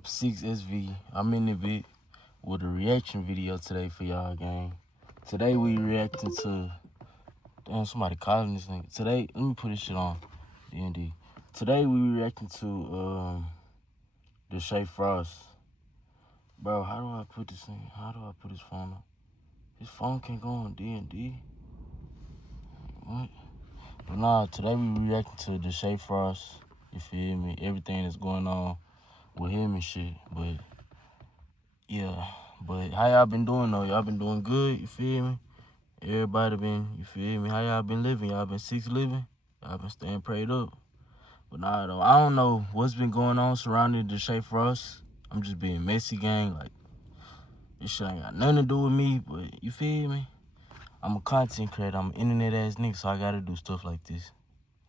Top 6 SV. I'm in the bit with a reaction video today for y'all, gang. Today we reacting to... Damn, somebody calling this nigga. Today, let me put this shit on. D&D. Today we reacting to Deshae Frost. Bro, how do I put this thing? How do I put his phone up? His phone can't go on D&D. What? But nah, today we reacting to Deshae Frost. You feel me? Everything that's going on with him and shit. But yeah. But how y'all been doing though? Y'all been doing good, you feel me? Everybody been, you feel me? How y'all been living? Y'all been six living? Y'all been staying prayed up? But nah though, I don't know what's been going on surrounding Deshae Frost. I'm just being messy, gang. Like, this shit ain't got nothing to do with me, but you feel me? I'm a content creator. I'm an internet ass nigga, so I gotta do stuff like this.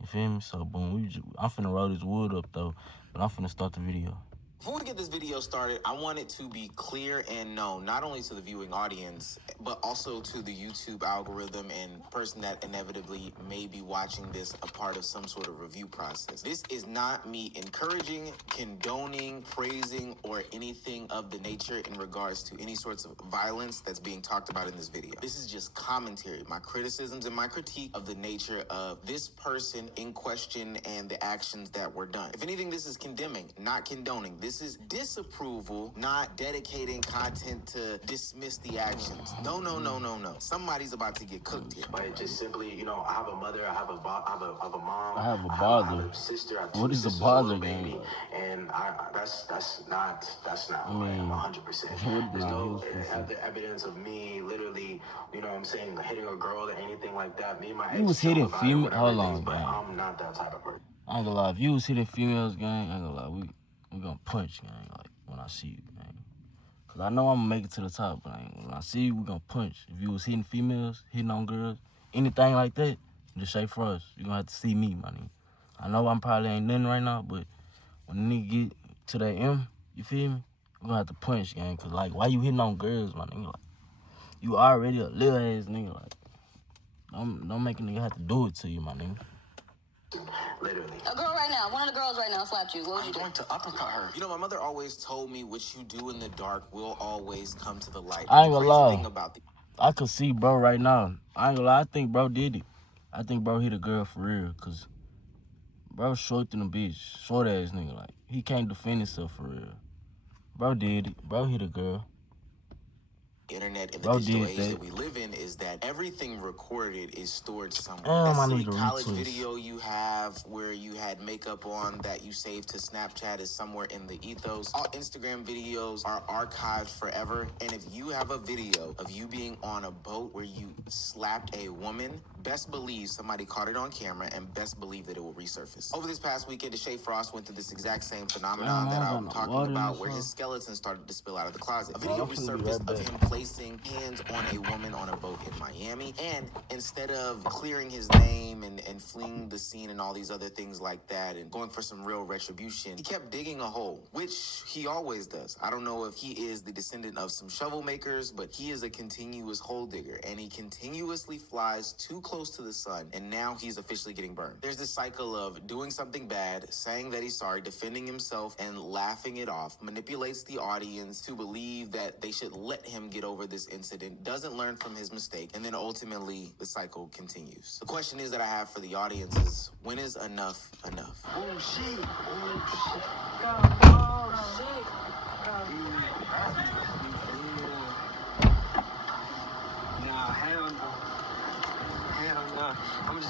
You feel me? So boom, I'm finna roll this wood up though, but I'm finna start the video. Before we get this video started, I want it to be clear and known, not only to the viewing audience, but also to the YouTube algorithm and person that inevitably may be watching this a part of some sort of review process. This is not me encouraging, condoning, praising, or anything of the nature in regards to any sorts of violence that's being talked about in this video. This is just commentary, my criticisms and my critique of the nature of this person in question and the actions that were done. If anything, this is condemning, not condoning. This is disapproval, not dedicating content to dismiss the actions. No. Somebody's about to get cooked here. But just simply, you know, I have a mother, I have a mom, I have a I bother. have a sister, I have What two is a sisters, bother, a baby, gang? and that's not who I am 100%. There's no evidence of me literally, you know what I'm saying, hitting a girl or anything like that. Me and my ex was hitting female. Hold on, but gang. I'm not that type of person. I ain't gonna lie. If you was hitting females, gang, I ain't gonna lie. We gonna punch, gang. Like when I see you, gang. Cause I know I'm gonna make it to the top, but when I see you, we gonna punch. If you was hitting females, hitting on girls, anything like that, Deshae Frost, you gonna have to see me, my nigga. I know I'm probably ain't nothing right now, but when the nigga get to that M, you feel me? We gonna have to punch, gang. Cause like, why you hitting on girls, my nigga? Like, you already a little ass nigga. Like, don't make a nigga have to do it to you, my nigga. Literally. A girl right now, one of the girls right now slapped you. What would you do? I'm going to uppercut her. You know, my mother always told me what you do in the dark will always come to the light. I ain't gonna lie. I could see bro right now. I ain't gonna lie. I think bro did it. I think bro hit a girl for real. Cause bro short than a bitch. Short ass nigga. Like, he can't defend himself for real. Bro did it. Bro hit a girl. Internet and the digital age that we live in is that everything recorded is stored somewhere. That silly college video you have where you had makeup on that you saved to Snapchat is somewhere in the ethos. All Instagram videos are archived forever. And if you have a video of you being on a boat where you slapped a woman, best believe somebody caught it on camera and best believe that it will resurface. Over this past weekend, Deshae Frost went through this exact same phenomenon that I'm talking about, where his skeleton started to spill out of the closet. A video resurfaced of him placing hands on a woman on a boat in Miami, and instead of clearing his name and fleeing the scene and all these other things like that and going for some real retribution, he kept digging a hole, which he always does. I don't know if he is the descendant of some shovel makers, but he is a continuous hole digger, and he continuously flies too close to the sun, and now he's officially getting burned. There's this cycle of doing something bad, saying that he's sorry, defending himself, and laughing it off, manipulates the audience to believe that they should let him get over this incident, doesn't learn from his mistake, and then ultimately the cycle continues. The question is that I have for the audience is, when is enough enough? Oh shit. Nah, hell no.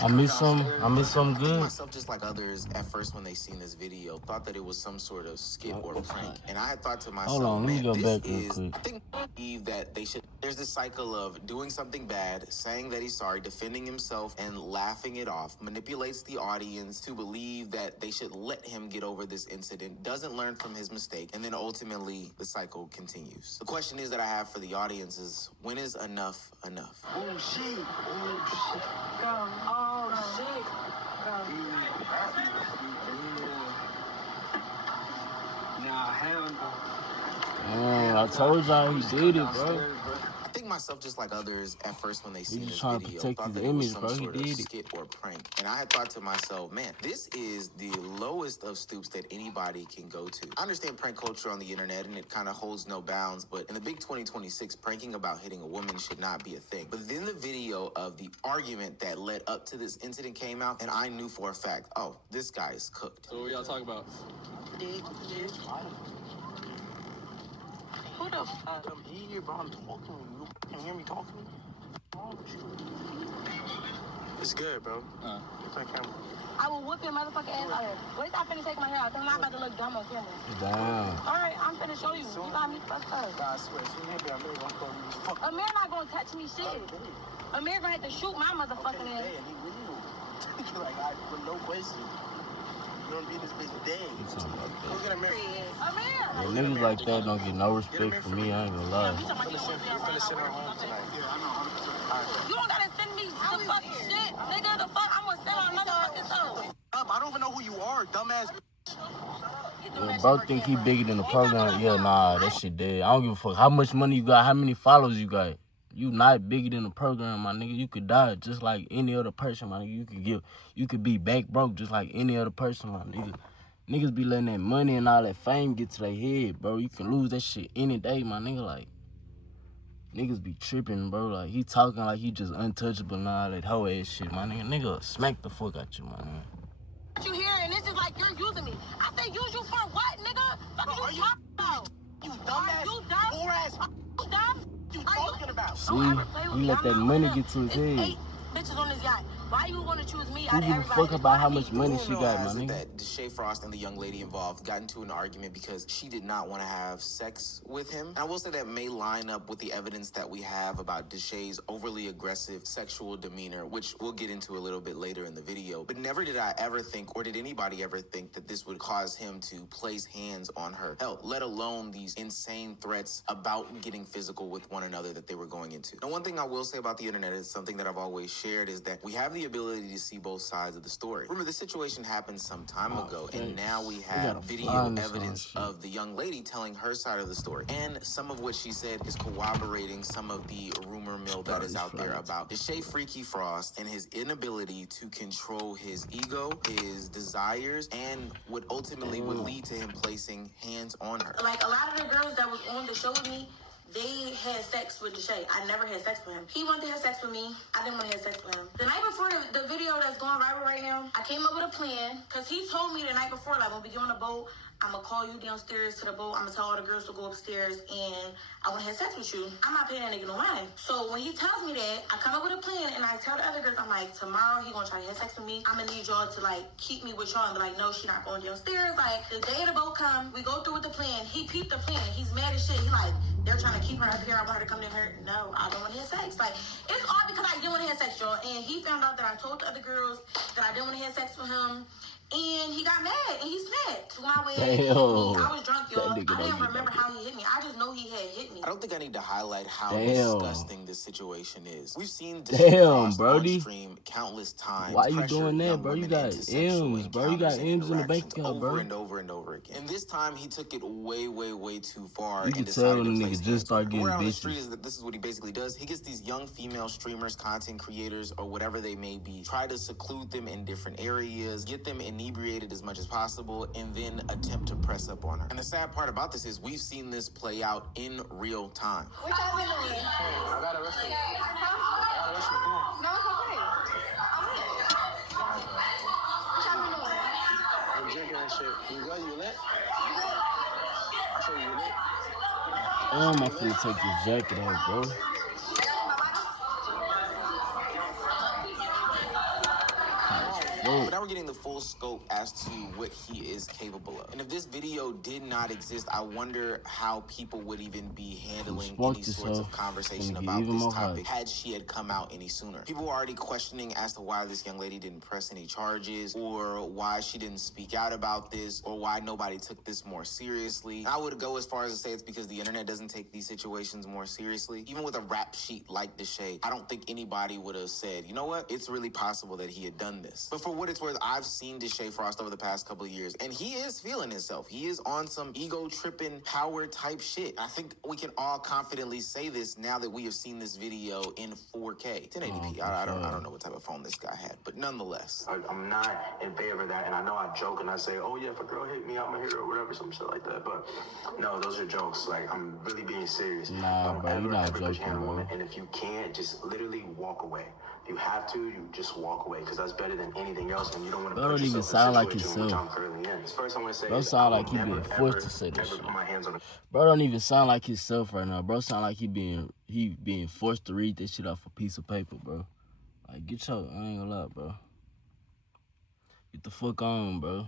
I miss some good. Myself, just like others, at first when they seen this video, thought that it was some sort of skit or prank, and I had thought to myself, hold on, let me go back real is, quick. I think that they should. There's this cycle of doing something bad, saying that he's sorry, defending himself, and laughing it off, manipulates the audience to believe that they should let him get over this incident, doesn't learn from his mistake, and then ultimately the cycle continues. The question is that I have for the audience is, when is enough enough? Oh shit. Nah, hell no. Man, I told y'all he did it, bro. think myself, just like others, at first when they seen this trying to video, protect thought his that it was image, some bro. He sort of did it. skit or prank. And I had thought to myself, man, this is the lowest of stoops that anybody can go to. I understand prank culture on the internet, and it kind of holds no bounds, but in the big 2026, pranking about hitting a woman should not be a thing. But then the video of the argument that led up to this incident came out, and I knew for a fact, oh, this guy is cooked. So what y'all talking about? Who the fuck? I'm here, bro. I'm talking. You can hear me talking? It's good, bro. It's on camera. I will whoop your motherfucking ass out here. Wait, I'm finna take my hair out. I'm not about to look dumb on camera. Damn. Alright, I'm finna show you. You got me fucked up. God, I swear, soon as you Amir gonna call you fuck. Amir not gonna touch me shit. Amir gonna have to shoot my motherfucking ass. He will. Like, with no question. You gonna beat this bitch dead. Go get Amir. Amir! Yeah, niggas like that don't get no respect from me, I ain't gonna lie. You finna sit at home tonight. Yeah, I know. You don't gotta send me the fuck shit. Nigga, the fuck? I'm gonna send my motherfucking soul. I don't even know who you are, dumbass. Yeah, bro think he bigger than the program. Yeah, nah, that shit dead. I don't give a fuck how much money you got, how many followers you got. You not bigger than the program, my nigga. You could die just like any other person, my nigga. You could be back broke just like any other person, my nigga. Niggas be letting that money and all that fame get to their head, bro. You can lose that shit any day, my nigga. Like, niggas be tripping, bro. Like, he talking like he just untouchable and all that hoe ass shit, my nigga. Nigga smack the fuck out you, my nigga. You here and this is like you're using me. I say use you for what, nigga? Fuck you talking about? You dumbass, You dumb? poor ass. You dumb? You talking about? See, you let that money get to his head. 8 bitches on this yacht. Why you want to choose me Who out of give a everybody? fuck about how much money she Rumor got, has my it nigga? that Deshae Frost and the young lady involved got into an argument because she did not want to have sex with him. And I will say that may line up with the evidence that we have about Deshae's overly aggressive sexual demeanor, which we'll get into a little bit later in the video. But never did I ever think, or did anybody ever think, that this would cause him to place hands on her. Hell, let alone these insane threats about getting physical with one another that they were going into. Now, one thing I will say about the internet is something that I've always shared is that we have the ability to see both sides of the story. Remember, this situation happened some time ago, and now we have video evidence of the young lady telling her side of the story. And some of what she said is corroborating some of the rumor mill that is out there about Deshae Freaky Frost and his inability to control his ego, his desires, and what ultimately would lead to him placing hands on her. Like a lot of the girls that was on the show with me, they had sex with Deshae. I never had sex with him. He wanted to have sex with me. I didn't want to have sex with him. The night before the video that's going viral right now, I came up with a plan because he told me the night before, like, when we get on the boat, I'm going to call you downstairs to the boat. I'm going to tell all the girls to go upstairs and I want to have sex with you. I'm not paying that nigga no mind. So when he tells me that, I come up with a plan and I tell the other girls, I'm like, tomorrow he going to try to have sex with me. I'm going to need y'all to, like, keep me with y'all and be like, no, she not going downstairs. Like, the day of the boat come, we go through with the plan. He peeped the plan. He's mad as shit. He like, they're trying to keep her up here. I want her to come down here. No, I don't want to have sex. Like, it's all because I didn't want to have sex, y'all. And he found out that I told the other girls that I didn't want to have sex with him. And he got mad and he snapped to my way. Damn. I was drunk, y'all. I That nigga didn't don't remember get how he hit me. I just know he had hit me. I don't think I need to highlight how Damn. disgusting this situation is. We've seen Damn, Deshae Brody. on stream countless times. Why you pressure doing that, young bro? You women got into sexual M's, bro. You got encounters and M's in the bank interactions account, bro. over and over and over again. And this time he took it way, way, way too far. You can and tell decided them to place niggas hands just start on her. getting Word on the bitches. street is that this is what he basically does. He gets these young female streamers, content creators, or whatever they may be, try to seclude them in different areas, get them inebriated as much as possible, and then attempt to press up on her. And the sad part about this is we've seen this play out in real time. What y'all been doing? I got arrested. No, it's okay. I'm in. What y'all been doing? I'm drinking and shit. You good? You lit? I said you lit. Damn, I'm finna take this jacket off, bro. But now we're getting the full scope as to what he is capable of. And if this video did not exist, I wonder how people would even be handling any sorts of conversation about this topic had she had come out any sooner. People were already questioning as to why this young lady didn't press any charges, or why she didn't speak out about this, or why nobody took this more seriously. I would go as far as to say it's because the internet doesn't take these situations more seriously. Even with a rap sheet like Deshae, I don't think anybody would have said, you know what, it's really possible that he had done this. But for for what it's worth, I've seen Deshae Frost over the past couple of years, and he is feeling himself. He is on some ego-tripping power type shit. I think we can all confidently say this now that we have seen this video in 4K, 1080p. I don't know what type of phone this guy had, but nonetheless, I'm not in favor of that. And I know I joke and I say, oh yeah, if a girl hit me, I'm a hero or whatever, some shit like that. But no, those are jokes. Like, I'm really being serious. Nah, don't bro, ever, you're not ever put your hand on a joking, woman. bro. And if you can't, just literally walk away. If you have to, you just walk away, because that's better than anything else. And you don't want to Bro, put don't even yourself sound in a like situation which I'm himself. currently in. First, I want to say, Bro sound like he being forced to say this ever shit. put my hands on a Bro don't even sound like himself right now. Bro sound like he being forced to read this shit off a piece of paper, bro. Like, get your, I ain't gonna lie, bro. Get the fuck on, bro.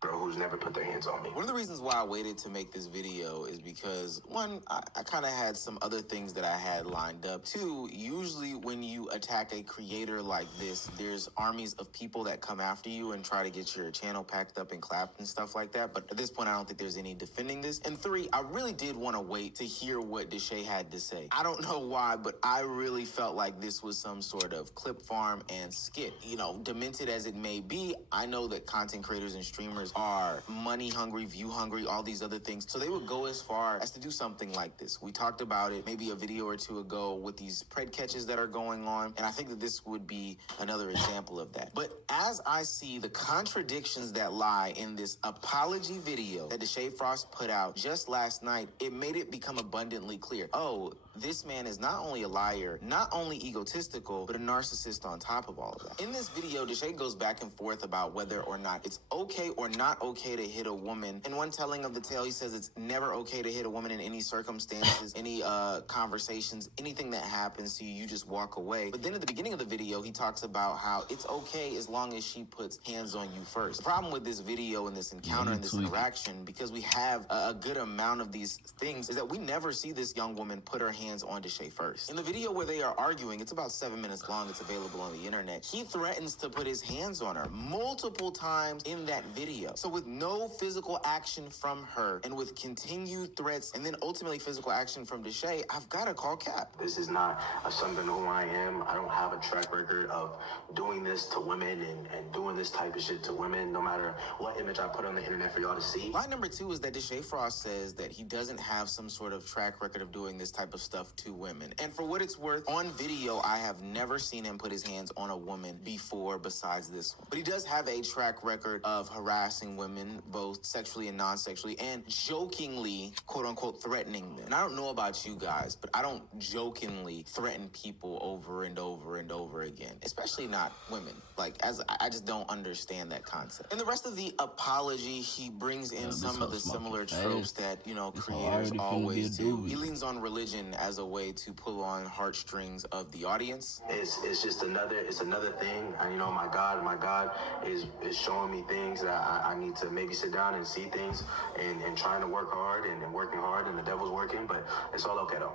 girl who's never put their hands on me. one of the reasons why I waited to make this video is because, one, I kind of had some other things that I had lined up. Two, usually when you attack a creator like this, there's armies of people that come after you and try to get your channel packed up and clapped and stuff like that. But at this point, I don't think there's any defending this. And three, I really did want to wait to hear what Deshae had to say. I don't know why, but I really felt like this was some sort of clip farm and skit. You know, demented as it may be, I know that content creators and streamers are money hungry, view hungry, all these other things. So they would go as far as to do something like this. We talked about it maybe a video or two ago with these pred catches that are going on. And I think that this would be another example of that. But as I see the contradictions that lie in this apology video that Deshae Frost put out just last night, it made it become abundantly clear. Oh, this man is not only a liar, not only egotistical, but a narcissist on top of all of that. In this video, Deshae goes back and forth about whether or not it's okay or not okay to hit a woman. In one telling of the tale, he says it's never okay to hit a woman in any circumstances, any conversations, anything that happens to you, you just walk away. But then at the beginning of the video, he talks about how it's okay as long as she puts hands on you first. The problem with this video and this encounter and this interaction, because we have a good amount of these things, is that we never see this young woman put her hands on Deshae first. In the video where they are arguing, it's about 7 minutes long, it's available on the internet, he threatens to put his hands on her multiple times in that video. So with no physical action from her, and with continued threats, and then ultimately physical action from Deshae, I've got to call cap. This is not something who I am. I don't have a track record of doing this to women and doing this type of shit to women, no matter what image I put on the internet for y'all to see. Line number two is that Deshae Frost says that he doesn't have some sort of track record of doing this type of stuff to women. And for what it's worth, on video, I have never seen him put his hands on a woman before besides this one. But he does have a track record of harassing women, both sexually and non-sexually, and jokingly, quote unquote, threatening them. And I don't know about you guys, but I don't jokingly threaten people over and over and over again, especially not women. Like, I just don't understand that concept. In the rest of the apology, he brings in some of the similar tropes that, you know, creators always do. He leans on religion as a way to pull on heartstrings of the audience. It's just another thing. And, you know, my God is showing me things that I need to maybe sit down and see things and trying to work hard and working hard, and the devil's working, but it's all okay though.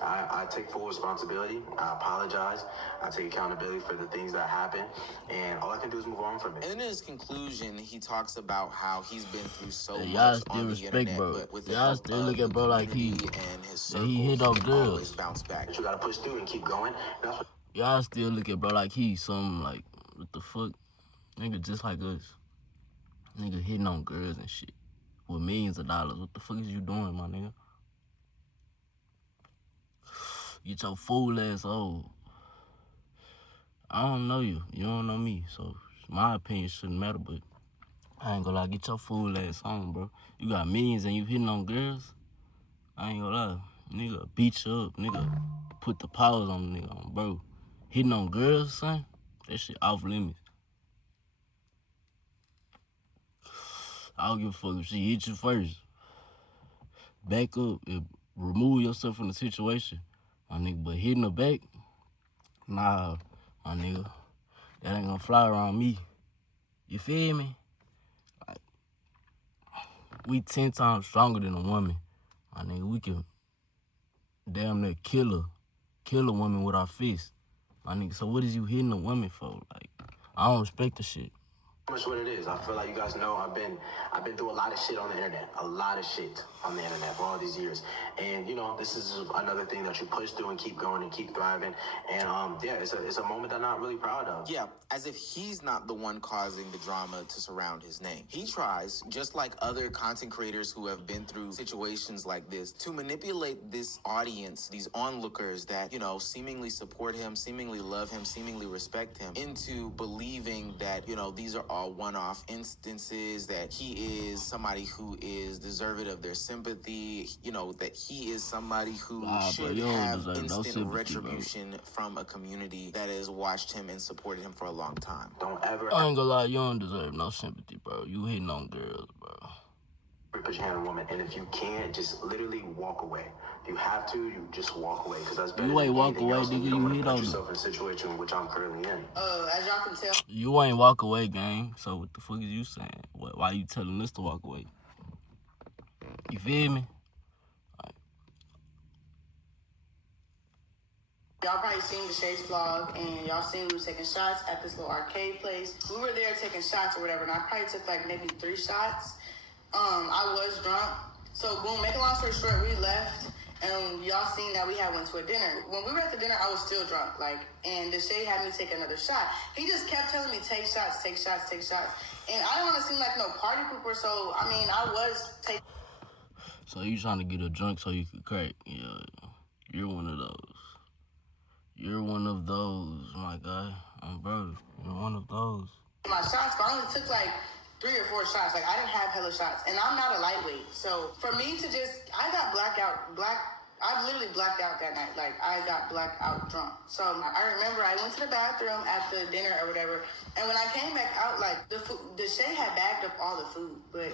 I take full responsibility. I apologize. I take accountability for the things that happen, and all I can do is move on from it. And then in his conclusion, he talks about how he's been through so y'all much still on the respect, internet, bro. but with the Y'all help still of look at the bro like community and his circles, he hit on girls. always bounce back. But you gotta push through and keep going. That's what Y'all still look at bro like he's some, like, what the fuck? Nigga just like us. Nigga hitting on girls and shit with millions of dollars. What the fuck is you doing, my nigga? Get your fool ass old. I don't know you. You don't know me. So my opinion shouldn't matter, but I ain't gonna lie. Get your fool ass on, bro. You got millions and you hitting on girls? I ain't gonna lie. Nigga beat you up. Nigga put the paws on the nigga, bro. Hitting on girls, son? That shit off limits. I don't give a fuck if she hit you first. Back up and remove yourself from the situation, my nigga. But hitting her back, nah, my nigga. That ain't gonna fly around me. You feel me? Like, we 10 times stronger than a woman. My nigga, we can damn near kill a woman with our fists. My nigga, so what is you hitting a woman for? Like, I don't respect the shit. much what it is. I feel like you guys know I've been through a lot of shit on the internet, for all these years, and you know this is another thing that you push through and keep going and keep thriving, and yeah, it's a moment that I'm not really proud of. Yeah, as if he's not the one causing the drama to surround his name. He tries, just like other content creators who have been through situations like this, to manipulate this audience, these onlookers that, you know, seemingly support him, seemingly love him, seemingly respect him, into believing that, you know, these are all one-off instances, that he is somebody who is deserving of their sympathy, you know, that he is somebody who should have instant retribution from a community that has watched him and supported him for a long time. Don't ever. I ain't gonna lie, you don't deserve no sympathy, bro. You hitting on girls, bro. Put your hand on a woman, and if you can't, just literally walk away. If you have to, you just walk away, because that's better. You ain't than walk away, else, nigga. You don't You want hit to put on yourself in a situation which I'm currently in. As y'all can tell, you ain't walk away, gang. So what the fuck is you saying? Why you telling us to walk away? You feel me? y'all probably seen Deshae's vlog, and y'all seen we was taking shots at this little arcade place. We were there taking shots or whatever, and I probably took like maybe 3 shots. I was drunk. So boom, make a long story short, we left, and y'all seen that we had went to a dinner. When we were at the dinner, I was still drunk, and Deshae had me take another shot. He just kept telling me, take shots, take shots, take shots. And I don't want to seem like no party pooper, so, I mean, I was taking... So you trying to get her drunk so you could crack? Yeah, you're one of those. You're one of those, my guy. Bro, you're one of those. My shots, but I only took like 3 or 4 shots. Like, I didn't have hella shots. And I'm not a lightweight. So for me to just, I literally blacked out that night. Like, I got blackout drunk. So I remember I went to the bathroom at the dinner or whatever. And when I came back out, like, Deshae had bagged up all the food. But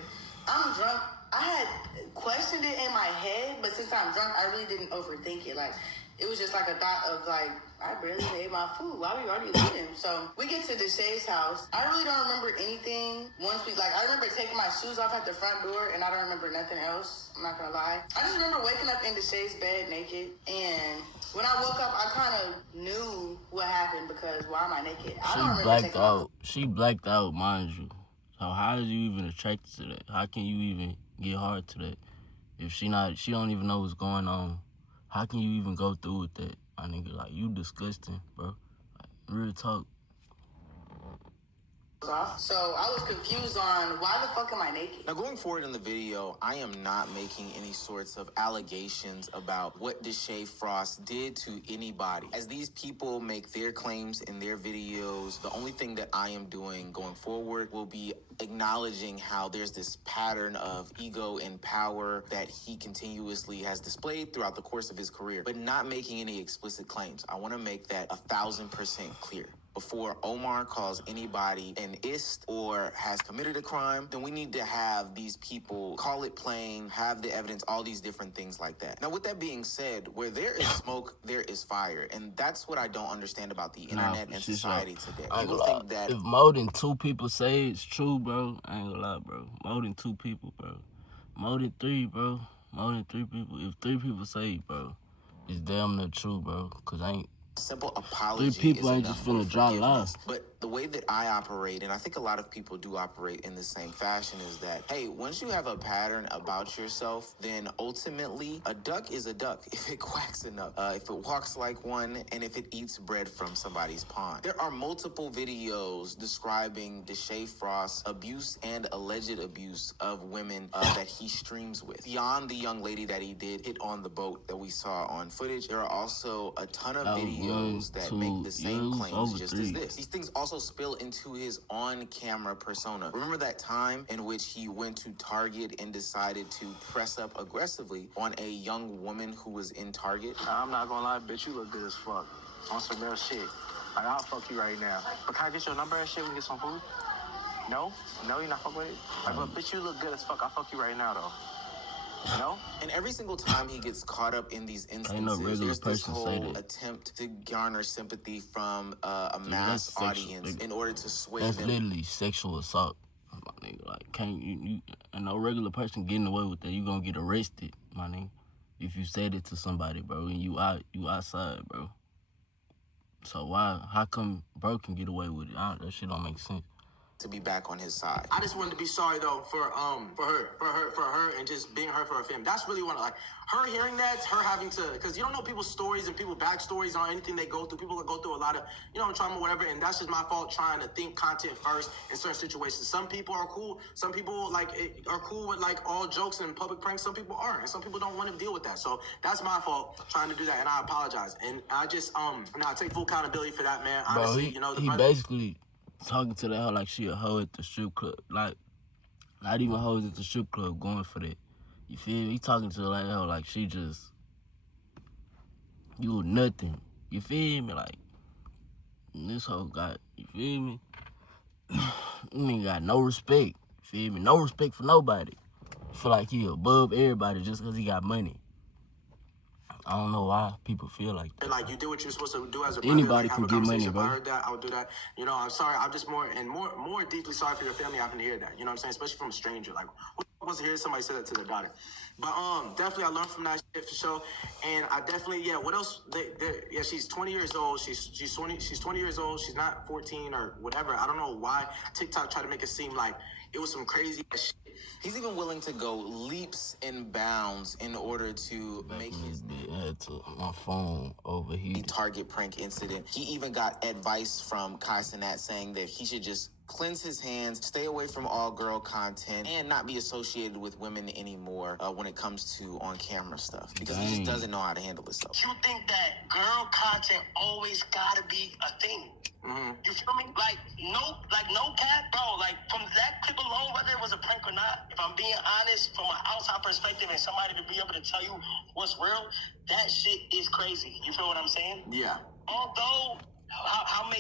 I'm drunk. I had questioned it in my head, but since I'm drunk, I really didn't overthink it. Like, it was just like a thought of like, I barely made my food. Why we already leaving? So we get to Deshae's house. I really don't remember anything. I remember taking my shoes off at the front door, and I don't remember nothing else. I'm not gonna lie. I just remember waking up in Deshae's bed naked, and when I woke up, I kind of knew what happened because why am I naked? I don't remember. Blacked out. She blacked out, mind you. So how is you even attracted to that? How can you even get hard to that if she don't even know what's going on? How can you even go through with that, my nigga? Like, you disgusting, bro. Like, real talk. So I was confused on why the fuck am I naked? Now, going forward in the video, I am not making any sorts of allegations about what Deshae Frost did to anybody. As these people make their claims in their videos, the only thing that I am doing going forward will be acknowledging how there's this pattern of ego and power that he continuously has displayed throughout the course of his career, but not making any explicit claims. I want to make that 1,000% clear. Before Omar calls anybody an ist or has committed a crime, then we need to have these people call it plain, have the evidence, all these different things like that. Now, with that being said, where there is smoke, there is fire. And that's what I don't understand about the internet and society today. People think that if more than 2 people say it's true, bro, I ain't gonna lie, bro. More than 2 people, bro. More than 3, bro. More than 3 people. If 3 people say it, bro, it's damn near true, bro. Because I ain't... simple apology. 3 people ain't just finna draw lines. But the way that I operate, and I think a lot of people do operate in the same fashion, is that, hey, once you have a pattern about yourself, then ultimately a duck is a duck if it quacks enough, if it walks like one, and if it eats bread from somebody's pond. There are multiple videos describing Deshae Frost's abuse and alleged abuse of women that he streams with. Beyond the young lady that he did hit on the boat that we saw on footage, there are also a ton of videos that make the same claims just as this. These things also spill into his on-camera persona. Remember that time in which he went to Target and decided to press up aggressively on a young woman who was in Target? I'm not gonna lie, bitch, you look good as fuck. On some real shit. Like, I'll fuck you right now. But can I get your number and shit? We can get some food? No? No, you're not fucking with it? Like, but bitch, you look good as fuck. I'll fuck you right now, though. No? And every single time he gets caught up in these instances, there's this whole attempt to garner sympathy from a mass audience in order to sway them. That's literally sexual assault, my nigga. Like, can't you and no regular person getting away with that. You gonna get arrested, my nigga, if you said it to somebody, bro, and you outside, bro. So how come bro can get away with it? That shit don't make sense. to be back on his side. I just wanted to be sorry though for her and just being her for her family. That's really what her hearing that, her having to, because you don't know people's stories and people's backstories on anything they go through. People go through a lot of, trauma, whatever, and that's just my fault trying to think content first in certain situations. Some people are cool. Some people are cool with all jokes and public pranks. Some people aren't, and some people don't want to deal with that. So that's my fault trying to do that, and I apologize. And I just I take full accountability for that, man. Honestly, bro, he basically talking to the hoe like she a hoe at the strip club. Like, not even hoes at the strip club going for that. You feel me? He talking to her like hoe like she just, you nothing. You feel me? Like, this hoe got, you feel me? You ain't got no respect. You feel me? No respect for nobody. Feel like he above everybody just because he got money. I don't know why people feel like that. And you do what you're supposed to do as a brother. Anybody can get money, bro. If I heard that, I would do that. I'm sorry. I'm just more deeply sorry for your family having to hear that. You know what I'm saying? Especially from a stranger. Who wants to hear somebody say that to their daughter? But definitely I learned from that shit for sure. And I definitely, what else? She's 20 years old. She's 20 years old. She's not 14 or whatever. I don't know why TikTok tried to make it seem like it was some crazy shit. He's even willing to go leaps and bounds in order to make his my phone overheated. Target prank incident. He even got advice from Kai Cenat saying that he should just cleanse his hands, stay away from all girl content, and not be associated with women anymore when it comes to on-camera stuff. Because he just doesn't know how to handle himself. You think that girl content always gotta be a thing? Mm-hmm. You feel me? No cap, bro. From that clip alone, whether it was a prank or not, if I'm being honest, from an outside perspective and somebody to be able to tell you what's real, that shit is crazy. You feel what I'm saying? Yeah. Although, how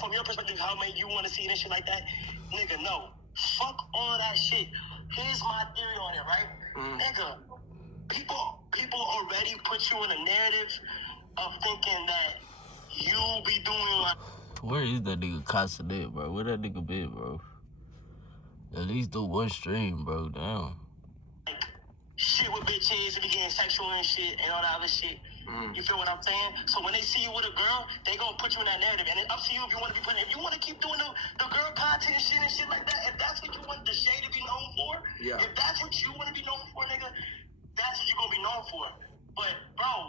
from your perspective, how may you want to see it and shit like that? Nigga, no. Fuck all that shit. Here's my theory on it, right? Nigga, people already put you in a narrative of thinking that you be doing Where is that nigga Casanet, bro? Where that nigga been, bro? At least do one stream, bro. Damn. Shit with bitches and be getting sexual and shit and all that other shit. You feel what I'm saying? So when they see you with a girl, they gonna put you in that narrative. And it's up to you if you want to be putting. If you want to keep doing the girl content and shit like that, if that's what you want Deshae to be known for, if that's what you want to be known for, nigga, that's what you gonna be known for. But bro,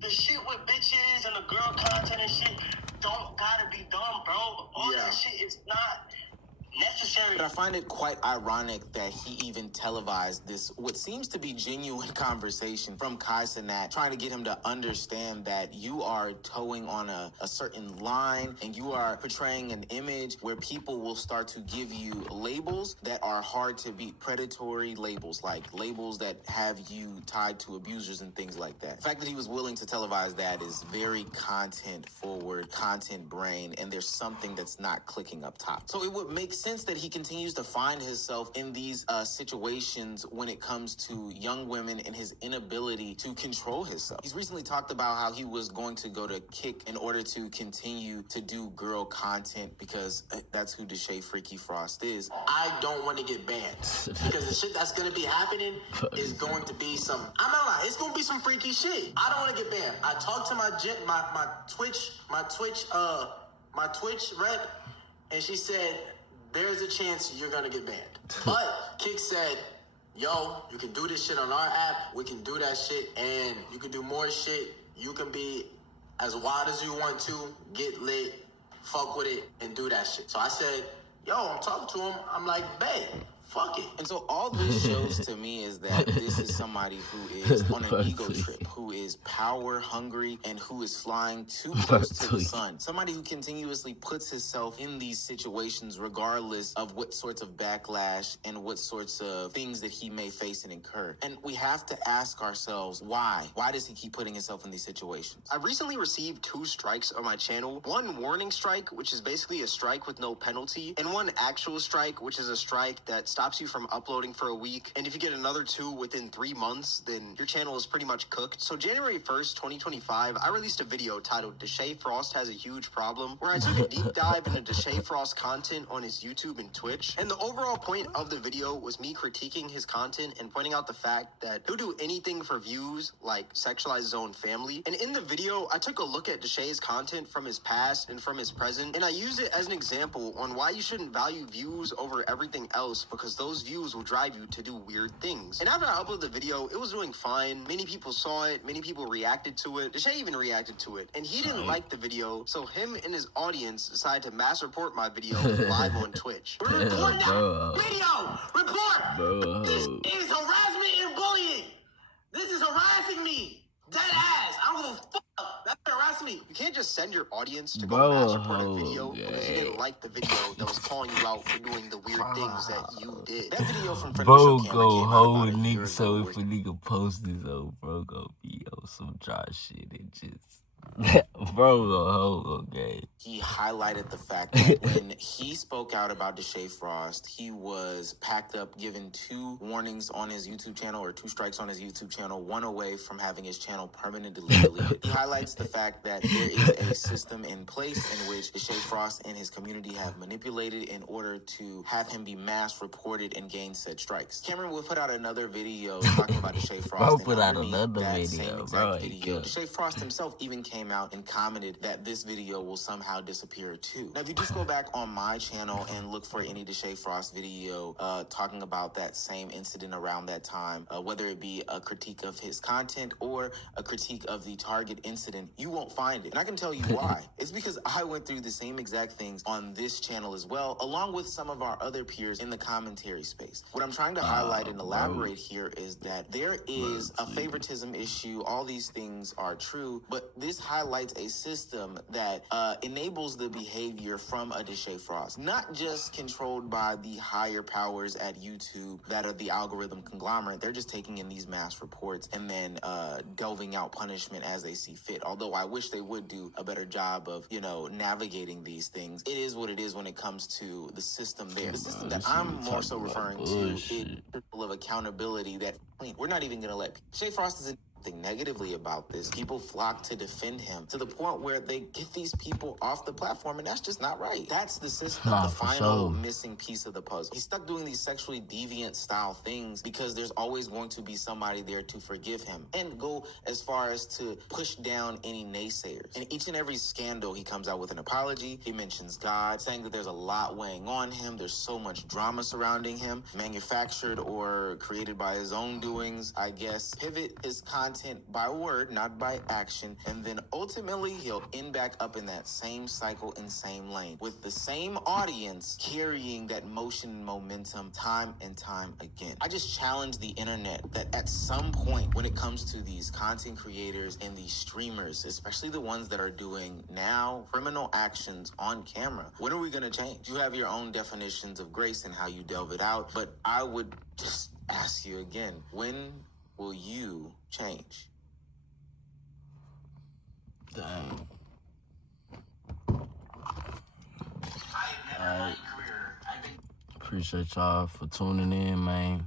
the shit with bitches and the girl content and shit don't gotta be done, bro. All that shit is not necessary. But I find it quite ironic that he even televised this, what seems to be genuine conversation from Kai Cenat, trying to get him to understand that you are towing on a certain line and you are portraying an image where people will start to give you labels that are hard to beat, predatory labels, like labels that have you tied to abusers and things like that. The fact that he was willing to televise that is very content forward, content brain, and there's something that's not clicking up top. So it would make sense that he continues to find himself in these situations when it comes to young women and his inability to control himself. He's recently talked about how he was going to go to Kick in order to continue to do girl content because that's who Deshae Freaky Frost is. I don't want to get banned because the shit that's going to be happening is going to be some, I'm not lying, it's going to be some freaky shit. I don't want to get banned. I talked to my Twitch rep, and she said, there's a chance you're gonna get banned. But Kick said, yo, you can do this shit on our app, we can do that shit, and you can do more shit. You can be as wild as you want to, get lit, fuck with it, and do that shit. So I said, yo, I'm talking to him, I'm like, babe, fuck it. And so all this shows to me is that this is somebody who is on an ego trip, who is power hungry, and who is flying too close to the sun. Somebody who continuously puts himself in these situations regardless of what sorts of backlash and what sorts of things that he may face and incur. And we have to ask ourselves, why? Why does he keep putting himself in these situations? I recently received 2 strikes on my channel. One warning strike, which is basically a strike with no penalty, and one actual strike, which is a strike that stops you from uploading for a week. And if you get another 2 within 3 months, then your channel is pretty much cooked. So January 1st, 2025, I released a video titled Deshae Frost Has a Huge Problem, where I took a deep dive into Deshae Frost content on his YouTube and Twitch. And the overall point of the video was me critiquing his content and pointing out the fact that he'll do anything for views, like sexualize his own family. And in the video, I took a look at Deshae's content from his past and from his present, and I used it as an example on why you shouldn't value views over everything else, because those views will drive you to do weird things. And after I uploaded the video, it was doing fine. Many people saw it. Many people reacted to it. Deshae even reacted to it. And he didn't like the video, so him and his audience decided to mass report my video live on Twitch. Report that video! Report! This is harassment and bullying! This is harassing me! Dead ass! I don't give a fuck! That's harassing me! You can't just send your audience to go mass report a video because you didn't like the video that was calling you out for doing the weird things that you did. That video from Bro, go hold a nigga, so if a nigga post this, bro, go be on some dry shit and just. Bro, go hold, okay. He highlighted the fact that when he spoke out about Deshae Frost, he was packed up, given 2 warnings on his YouTube channel, or 2 strikes on his YouTube channel, 1 away from having his channel permanently deleted. He highlights the fact that there is a system in place in which Deshae Frost and his community have manipulated in order to have him be mass reported and gain said strikes. Cameron will put out another video talking about Deshae Frost. Bro, put out another video, bro. Deshae Frost himself even came out and commented that this video will somehow disappear too. Now, if you just go back on my channel and look for any Deshae Frost video talking about that same incident around that time, whether it be a critique of his content or a critique of the Target incident, you won't find it. And I can tell you why. It's because I went through the same exact things on this channel as well, along with some of our other peers in the commentary space. What I'm trying to highlight and elaborate here is that there is a favoritism issue. All these things are true, but this highlights a system that enables the behavior from a Deshae Frost, not just controlled by the higher powers at YouTube that are the algorithm conglomerate. They're just taking in these mass reports and then delving out punishment as they see fit. Although I wish they would do a better job of, navigating these things. It is what it is when it comes to the system there. The system that I'm more so referring to is people of accountability that we're not even going to let Deshae Frost is negatively about this. People flock to defend him to the point where they get these people off the platform, and that's just not right. That's the system, the final missing piece of the puzzle. He's stuck doing these sexually deviant style things because there's always going to be somebody there to forgive him and go as far as to push down any naysayers. In each and every scandal, he comes out with an apology. He mentions God, saying that there's a lot weighing on him. There's so much drama surrounding him, manufactured or created by his own doings, I guess. Pivot his content by word, not by action, and then ultimately he'll end back up in that same cycle and same lane with the same audience carrying that motion and momentum time and time again. I just challenge the internet that at some point when it comes to these content creators and these streamers, especially the ones that are doing now criminal actions on camera, when are we going to change? You have your own definitions of grace and how you delve it out, but I would just ask you again, when will you change? Dang. Alright. Appreciate y'all for tuning in, man.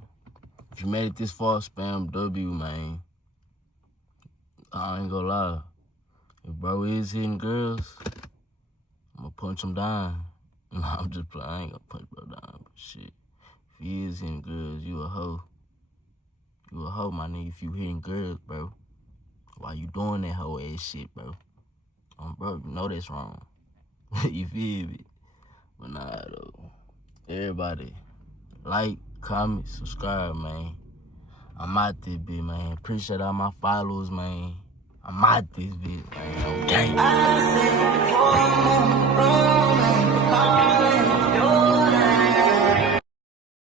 If you made it this far, spam W, man. I ain't gonna lie. If bro is hitting girls, I'm gonna punch him down. No, I'm just playing. I ain't gonna punch bro down, but shit. If he is hitting girls, you a hoe. You a hoe, my nigga, if you hitting girls, bro. Why you doing that hoe ass shit, bro? Bro, you know that's wrong. You feel me? But nah, though. Everybody, like, comment, subscribe, man. I'm out this bitch, man. Appreciate all my followers, man. I'm out this bitch, man. Okay.